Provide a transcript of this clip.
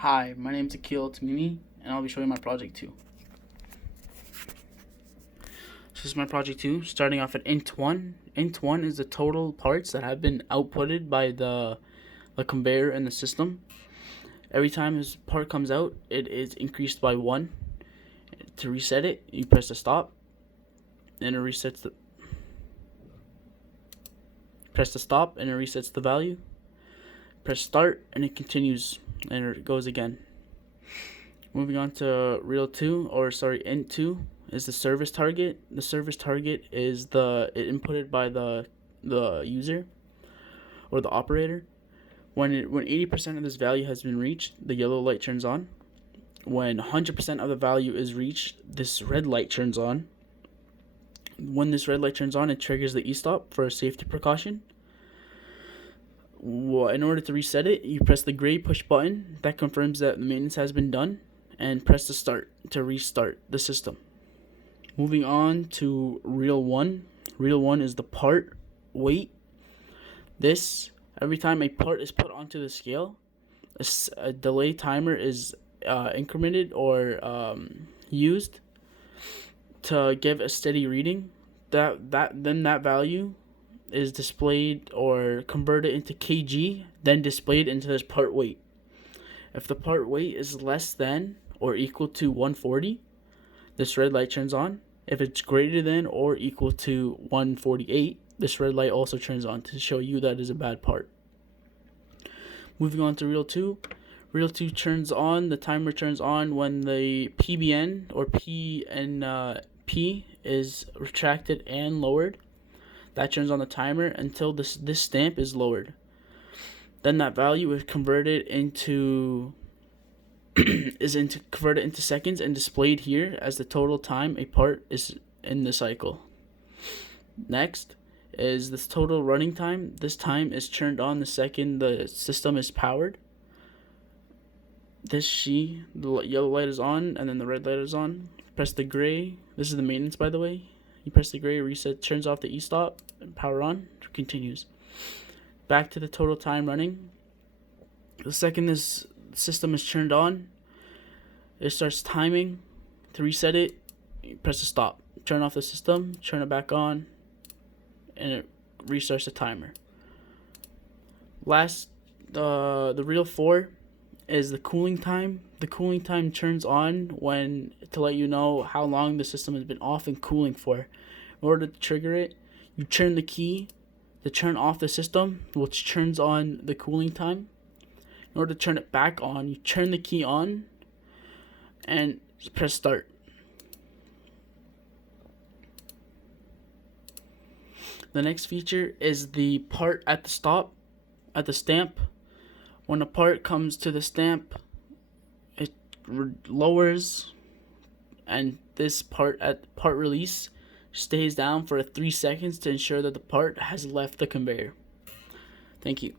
Hi, my name is Akil Tamimi, and I'll be showing my project 2. So this is my project 2, starting off at int 1. Int 1 is the total parts that have been outputted by the conveyor in the system. Every time this part comes out, it is increased by 1. To reset it, you press the stop, and it resets the value. Press start, and it continues, and it goes again. Moving on to int 2 is the service target. The service target is inputted by the user or the operator. When 80% of this value has been reached, the yellow light turns on. When 100% of the value is reached, this red light turns on. When this red light turns on, it triggers the e-stop for a safety precaution. In order to reset it, you press the gray push button that confirms that the maintenance has been done, and press the start to restart the system. Moving on to reel 1. Reel 1 is the part weight. Every time a part is put onto the scale, a delay timer is incremented or used to give a steady reading. Then that value is displayed or converted into kg, then displayed into this part weight. If the part weight is less than or equal to 140, this red light turns on. If it's greater than or equal to 148, this red light also turns on to show you that is a bad part. Moving on to reel 2. Reel 2 turns on, the timer turns on when the PBN or P and P is retracted and lowered. That turns on the timer until this stamp is lowered. Then that value is converted into seconds and displayed here as the total time a part is in the cycle. Next is this total running time. This time is turned on the second the system is powered. The yellow light is on, and then the red light is on. Press the gray. This is the maintenance, by the way. You press the gray, reset, turns off the e-stop, and power on, continues. Back to the total time running. The second this system is turned on, it starts timing. To reset it, you press the stop. Turn off the system, turn it back on, and it restarts the timer. Last, the reel 4 is the cooling time. The cooling time turns on to let you know how long the system has been off and cooling for. In order to trigger it, you turn the key to turn off the system, which turns on the cooling time. In order to turn it back on, you turn the key on and press start. The next feature is the part at the stamp. When a part comes to the stamp, it lowers, and this part at part release stays down for 3 seconds to ensure that the part has left the conveyor. Thank you.